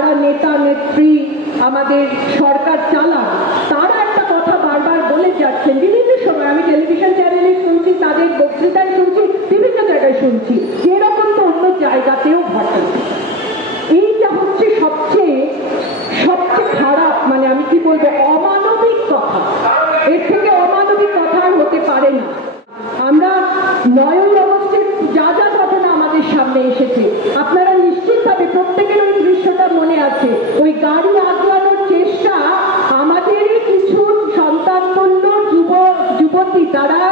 যারা নেতা নেত্রী আমাদের সরকার চালান তারা একটা কথা বারবার বলে যাচ্ছেন বিভিন্ন সময়। আমি টেলিভিশন চ্যানেলে শুনছি, তাদের বক্তৃতায় শুনছি, বিভিন্ন জায়গায় শুনছি, এরকম তো অন্য জায়গাতেও ঘটে। এইটা হচ্ছে সবচেয়ে খারাপ, মানে আমি কি বলবো, অমানবিক কথা। এর থেকে অমানবিক কথা আর হতে পারে না। আমরা 9ই আগস্টের যা যা ঘটনা আমাদের সামনে এসেছে, আপনারা নিশ্চিতভাবে প্রত্যেকের ওই দৃশ্যটা মনে আছে। ওই গাড়ি আগলানোর চেষ্টা আমাদেরই কিছু সন্তানতুল্য যুবতী, তারা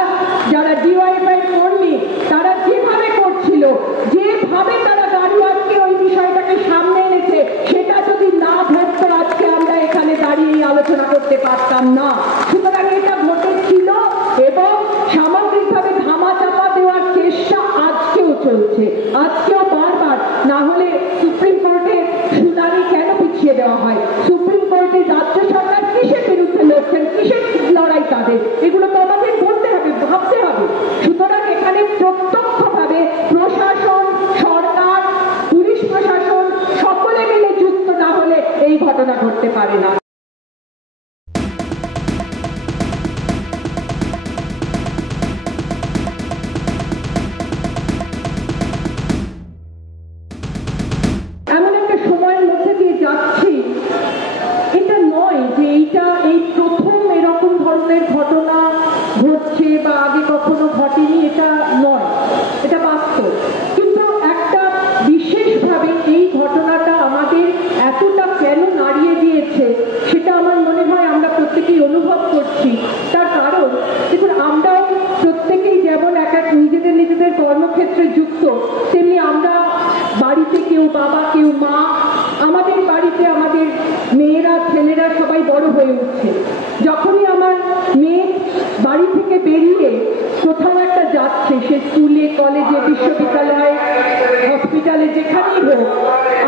যারা ডিওয়াইফাই কর্মী, তারা যেভাবে করছিল, যেভাবে তারা গাড়ি আজকে ওই বিষয়টাকে সামনে এনেছে, সেটা যদি না ধরতো আজকে আমরা এখানে দাঁড়িয়ে আলোচনা করতে পারতাম না। সুতরাং এটা ঘটেছিল এবং সামগ্রিকভাবে ধামাচাপা দেওয়ার চেষ্টা আজকেও চলছে, আজকেও বারবার। না হলে সুপ্রিম কোর্টের শুনানি কেন পিছিয়ে দেওয়া হয়? সুপ্রিম কোর্টে রাজ্য সরকার কিসের বিরুদ্ধে লড়ছেন, কিসের লড়াই তাদের, এগুলো তো আমাদের বলতে হবে, ভাবতে হবে। সুতরাং এখানে প্রত্যক্ষভাবে প্রশাসন, সরকার, পুলিশ প্রশাসন সকলে মিলে যুক্ত না হলে এই ঘটনা ঘটতে পারে না। এমন একটা সময়ের মধ্যে দিয়ে যাচ্ছি, এটা নয় যে এই প্রথম এরকম ধরনের ঘটনা ঘটছে বা আগে কখনো ঘটেনি, এটা নয়, এটা বাস্তব। কিন্তু একটা বিশেষভাবে এই ঘটনাটা আমাদের এতটা কেন নাড়িয়ে দিয়েছে সেটা আমার মনে হয় আমরা প্রত্যেকেই অনুভব করছি। তার কারণ দেখুন, আমরাও প্রত্যেকেই যেমন এক নিজেদের কর্মক্ষেত্রে যুক্ত, তেমনি আমরা বাড়িতে কেউ বাবা, কেউ মা, আমাদের বাড়িতে আমাদের মেয়েরা, ছেলেরা সবাই বড় হয়ে উঠছে। যখনই আমার মেয়ে বাড়ি থেকে বেরিয়ে কোথাও একটা যাচ্ছে, সে স্কুলে, কলেজে, বিশ্ববিদ্যালয়ে, হসপিটালে, যেখানেই হোক,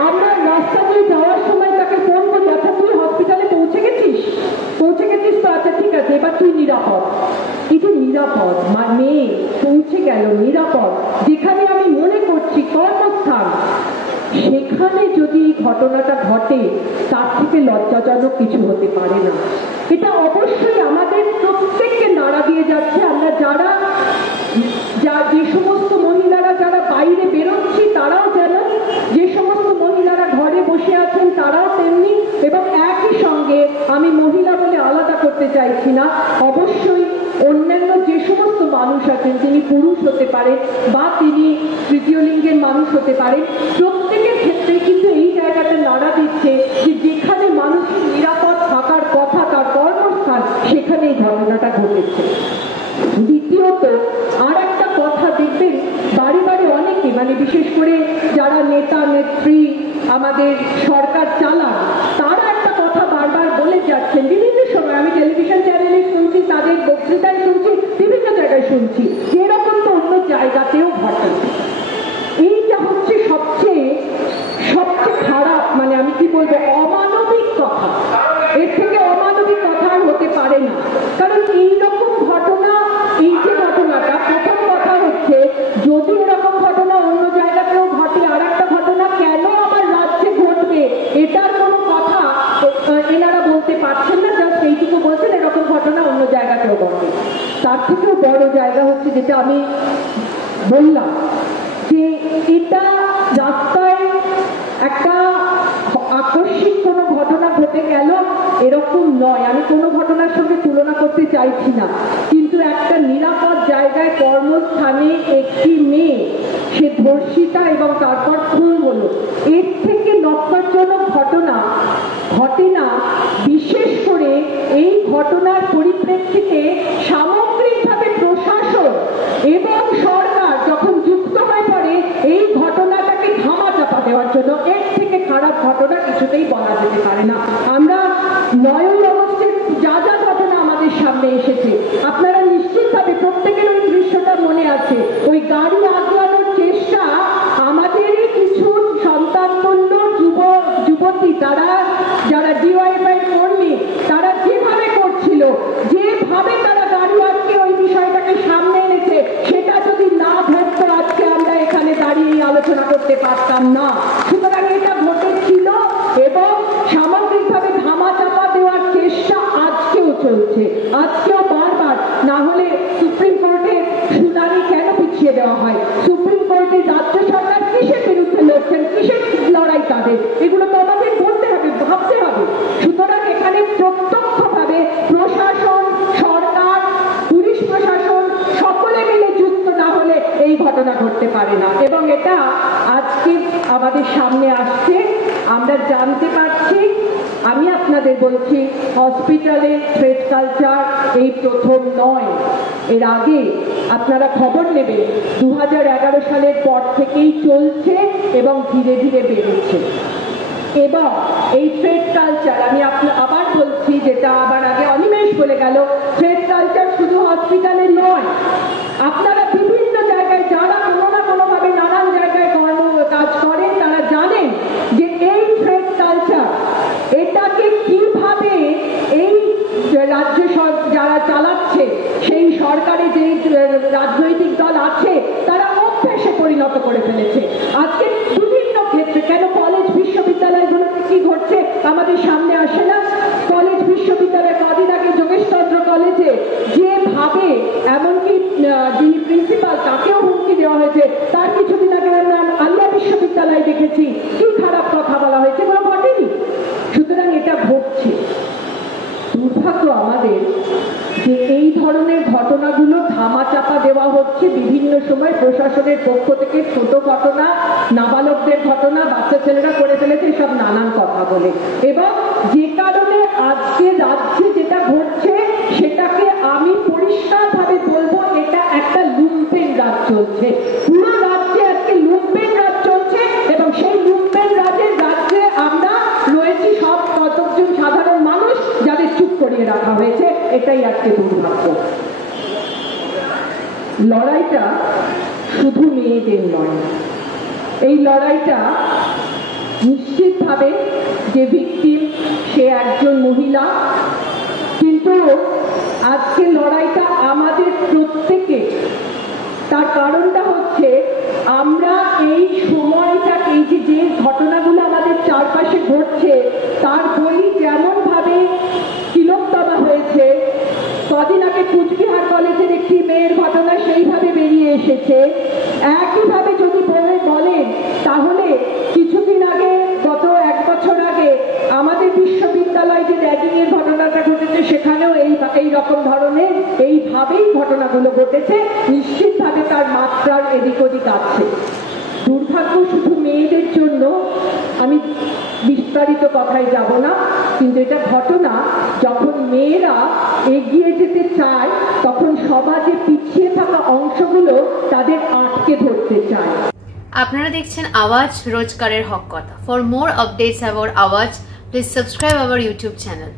আমরা রাস্তা দিয়ে যাওয়ার সময় তাকে ফোন করি, আচ্ছা তুই হসপিটালে পৌঁছে গেছিস তো? আচ্ছা ঠিক আছে, এবার তুই নিরাপদ। এই যে নিরাপদ, মেয়ে পৌঁছে গেল নিরাপদ, যেখানে আমি মনে করছি কর্মস্থান, সেখানে যদি এই ঘটনাটা ঘটে, তার থেকে লজ্জাজনক কিছু হতে পারে না। এটা অবশ্যই আমাদের প্রত্যেককে নাড়া দিয়ে যাচ্ছে। আমরা যে সমস্ত মহিলারা যারা বাইরে বেরোচ্ছি তারাও যেন, যে সমস্ত মহিলারা ঘরে বসে আছেন তারাও তেমনি, এবং একই সঙ্গে আমি মহিলা বলে আলাদা করতে চাইছি না, অবশ্যই অন্যান্য যে সমস্ত মানুষ আছেন, তিনি পুরুষ হতে পারেন বা তিনি তৃতীয় লিঙ্গের মানুষ হতে পারেন, প্রত্যেকের ক্ষেত্রে কিন্তু এই জায়গাটা নাড়া দিচ্ছে যে যেখানে মানুষের নিরাপদ থাকার কথা, তার কর্মস্থান, সেখানে এই ঘটনাটা ঘটেছে। দ্বিতীয়ত আর একটা কথা দেখবেন, বাড়ি বাড়ি অনেকে, মানে বিশেষ করে যারা নেতা নেত্রী আমাদের সরকার চালান, তারা একটা কথা বারবার বলে যাচ্ছেন বিভিন্ন সময়। আমি টেলিভিশন চ্যানেলে শুনছি, তাদের বক্তৃতায় শুনছি, বিভিন্ন জায়গায় শুনছি, এরকম তো অন্য জায়গাতেও ঘটে। এইটা হচ্ছে সবচেয়ে খারাপ, মানে আমি কি বলবো, অমানবিক কথা। এর থেকে অমানবিক কথা আর হতে পারে না। কারণ এইরকম ঘটনা, এই যে ঘটনাটা, প্রথম কথা হচ্ছে যদি এরকম ঘটনা অন্য জায়গাতেও ঘটে, আর একটা ঘটনা কেন আমার রাজ্যে ঘটবে, এটার কোনো কথা এনারা বলতে পারছেন না। জাস্ট এইটুকু বলছেন এরকম ঘটনা অন্য জায়গাতেও ঘটে। তার থেকেও বড় জায়গা হচ্ছে যেটা আমি বললাম, যে এটা রাস্তায় একটা আকস্মিক কোনো ঘটনা ঘটে গেল এরকম নয়, আমি কোনো ঘটনার সঙ্গে তুলনা করতে চাইছি না, কিন্তু একটা নিরাপদ জায়গায় কর্মস্থানে একটি মেয়ে, সে ধর্ষিতা এবং তারপর খুন হলো, এর থেকে নক্কারজনক ঘটনা ঘটে না। বিশেষ করে এই ঘটনার পরিপ্রেক্ষিতে সামগ্রিকভাবে প্রশাসন এবং সরকার যখন যুক্ত হয়ে পড়ে এই ঘটনাটাকে ধামাচাপা দেওয়ার জন্য, এর থেকে খারাপ ঘটনা কিছুতেই বলা যেতে পারে না। আমরা 9ই আগস্টের যা যা ঘটনা আমাদের সামনে এসেছে, আপনারা নিশ্চিতভাবে প্রত্যেকের ওই দৃশ্যটা মনে আছে। ওই গাড়ি আগলানোর চেষ্টা আমাদেরই কিছু সন্তানতুল্য যুবতী, তারা যারা ডিওয়াইফাই কর্মী, তারা যেভাবে করছিল, যেভাবে তারা গাড়ি আজকে ওই বিষয়টাকে সামনে এনেছে, সেটা যদি না ধরতো আজকে আমরা এখানে দাঁড়িয়ে আলোচনা করতে পারতাম না। সুতরাং এটা ঘটেছিল এবং এগুলো তো আমাদের করতে হবে, ভাবতে হবে। সুতরাং এখানে প্রত্যক্ষভাবে প্রশাসন, সরকার, পুলিশ প্রশাসন সকলে মিলে যুক্ত না হলে এই ঘটনা ঘটতে পারে না। এবং এটা আজকে আমাদের সামনে আসছে, আমরা জানতে পারছি। আমি আপনাদের বলছি, হসপিটালে থ্রেট কালচার এই প্রথম নয়। এর আগে আপনারা খবর নেবেন 2011 সালের পর থেকেই চলছে এবং ধীরে ধীরে বেড়েছে। এবং এই থ্রেট কালচার, আমি আবার বলছি, যেটা আবার আগে অনিমেষ বলে গেল, থ্রেট কালচার শুধু হসপিটালে নয়। আপনারা বিভিন্ন জায়গায় যারা কোনো না কোনোভাবে নানান জায়গায় কাজ করেন তারা জানেন যে এই থ্রেট কালচার, এটাকে কিভাবে এই রাজ্য যারা চালাচ্ছে, সেই সরকারে যে রাজনৈতিক দল আছে, তারা অভ্যাসে পরিণত করে ফেলেছে। আজকে বিভিন্ন ক্ষেত্রে, কেন কলেজ বিশ্ববিদ্যালয়গুলোতে কি ঘটছে আমাদের সামনে আসে না? কলেজ বিশ্ববিদ্যালয়, কদিন আগে যোগেশচন্দ্র কলেজে যেভাবে, এমনকি যিনি প্রিন্সিপাল তাকেও হুমকি দেওয়া হয়েছে, তার কিছুদিন আগে আমরা আলিয়া বিশ্ববিদ্যালয়ে দেখেছি কি খারাপ কথা বলা হয়েছে, এগুলো ঘটেনি। সুতরাং এটা ঘটছে। দুর্ভাগ্য আমাদের যে এই ধরনের ঘটনাগুলো ধামাচাপা দেওয়া হচ্ছে বিভিন্ন সময় প্রশাসনের পক্ষ থেকে। ছোট ঘটনা, নাবালকদের ঘটনা, বাচ্চা ছেলেরা করে ফেলেছে, সব নানান কথা বলে। এবং যে কারণে আজকে রাজ্যে যেটা ঘটছে সেটাকে আমি পরিষ্কারভাবে বলবো, এটা একটা লুম্পেন রাজ চলছে। পুরো রাজ্যে আজকে লুম্পেন রাজ চলছে এবং সেই লুম্পেন রাজ্যে আমরা রয়েছি সব কতজন সাধারণ মানুষ যাদের চুপ করিয়ে রাখা হয়েছে। এটাই আজকে দুর্ভাগ্য। লড়াইটা শুধু মেয়েদের নয়, এই লড়াইটা নিশ্চিতভাবে যে ভিকটিম সে একজন মহিলা, কিন্তু আজকে লড়াইটা আমাদের প্রত্যেকে। তার কারণটা হচ্ছে আমরা এই সময়টাকে, যে ঘটনাগুলো আমাদের চারপাশে ঘটছে তার বলি যেমন ভাবে তিলোত্তমা হয়েছে, কদিন আগে কুচবিহার কলেজের একটি মেয়ের ঘটনা সেইভাবে বেরিয়ে এসেছে। একইভাবে যদি বলেন তাহলে কিছুদিন আগে, গত 1 বছর আগে আমাদের বিশ্ববিদ্যালয়ে যে র্যাগিং এর ঘটনাটা ঘটেছে, সেখানেও এই রকম ধরনের এইভাবেই ঘটনাগুলো ঘটেছে। নিশ্চিতভাবে তার মাত্রার এদিক ওদিক আছে। দুর্ভাগ্য শুধু মেয়েদের জন্য, আমি বিস্তারিত কথায় যাব না, কিন্তু এটা ঘটনা যখন মেয়েরা এগিয়ে যেতে চায় তখন সমাজে পিছিয়ে থাকা অংশগুলো তাদের আটকে ধরতে চায়। আপনারা দেখছেন আওয়াজ, রোজকারের হক কথা। ফর মোর আপডেটস অ্যাবাউট আওয়াজ, please subscribe our YouTube channel.